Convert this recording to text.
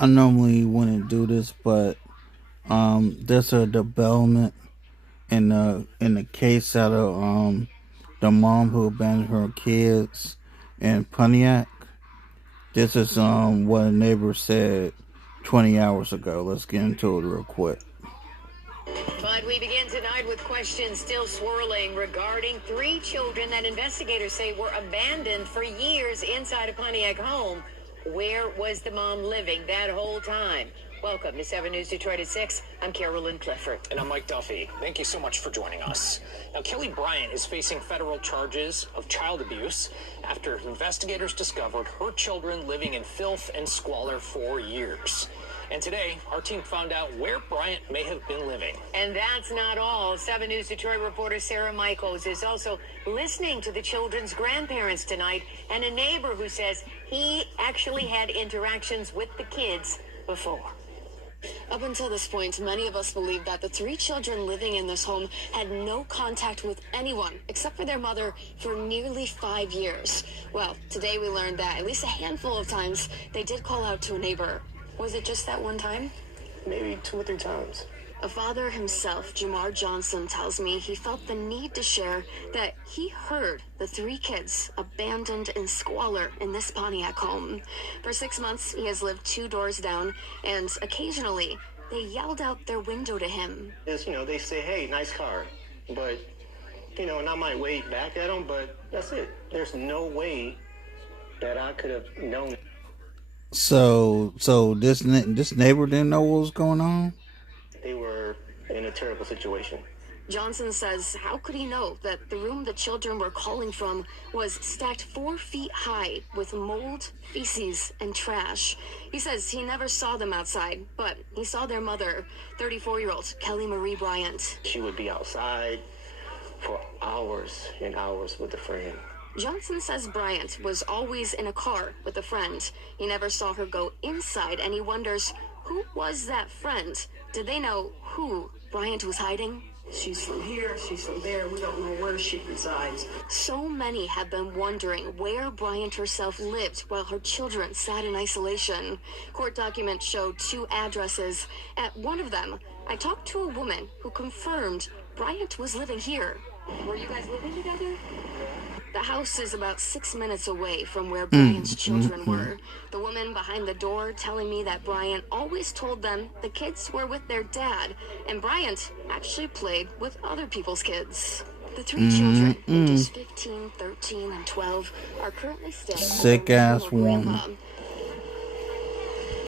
I normally wouldn't do this, but there's a development in the case out of the mom who abandoned her kids in Pontiac. This is what a neighbor said 20 hours ago. Let's get into it real quick. But we begin tonight with questions still swirling regarding three children that investigators say were abandoned for years inside a Pontiac home. Where was the mom living that whole time? Welcome to 7 News Detroit at 6. I'm Carolyn Clifford. And I'm Mike Duffy. Thank you so much for joining us. Now, Kelly Bryant is facing federal charges of child abuse after investigators discovered her children living in filth and squalor for years. And today, our team found out where Bryant may have been living. And that's not all. 7 News Detroit reporter Sarah Michaels is also listening to the children's grandparents tonight and a neighbor who says he actually had interactions with the kids before. Up until this point, many of us believed that the three children living in this home had no contact with anyone except for their mother for nearly 5 years. Well, today we learned that at least a handful of times they did call out to a neighbor. Was it just that one time? Maybe 2 or 3 times. A father himself, Jamar Johnson, tells me he felt the need to share that he heard the three kids abandoned in squalor in this Pontiac home. For 6 months, he has lived 2 doors down, and occasionally they yelled out their window to him. They say, hey, nice car. But, and I might wave back at them, but that's it. There's no way that I could have known. So this neighbor didn't know what was going on? They were in a terrible situation. Johnson says how could he know that the room the children were calling from was stacked 4 feet high with mold, feces, and trash. He says he never saw them outside, but he saw their mother, 34-year-old Kelly Marie Bryant. She would be outside for hours and hours with a friend. Johnson says Bryant was always in a car with a friend. He never saw her go inside, and he wonders, who was that friend? Did they know who Bryant was hiding? She's from here, she's from there, we don't know where she resides. So many have been wondering where Bryant herself lived while her children sat in isolation. Court documents show 2 addresses. At one of them, I talked to a woman who confirmed Bryant was living here. Were you guys living together? The house is about 6 minutes away from where Bryant's children were. The woman behind the door telling me that Bryant always told them the kids were with their dad, and Bryant actually played with other people's kids. The 3 children, ages 15, 13, and 12, are currently staying Sick ass with their grandma. woman.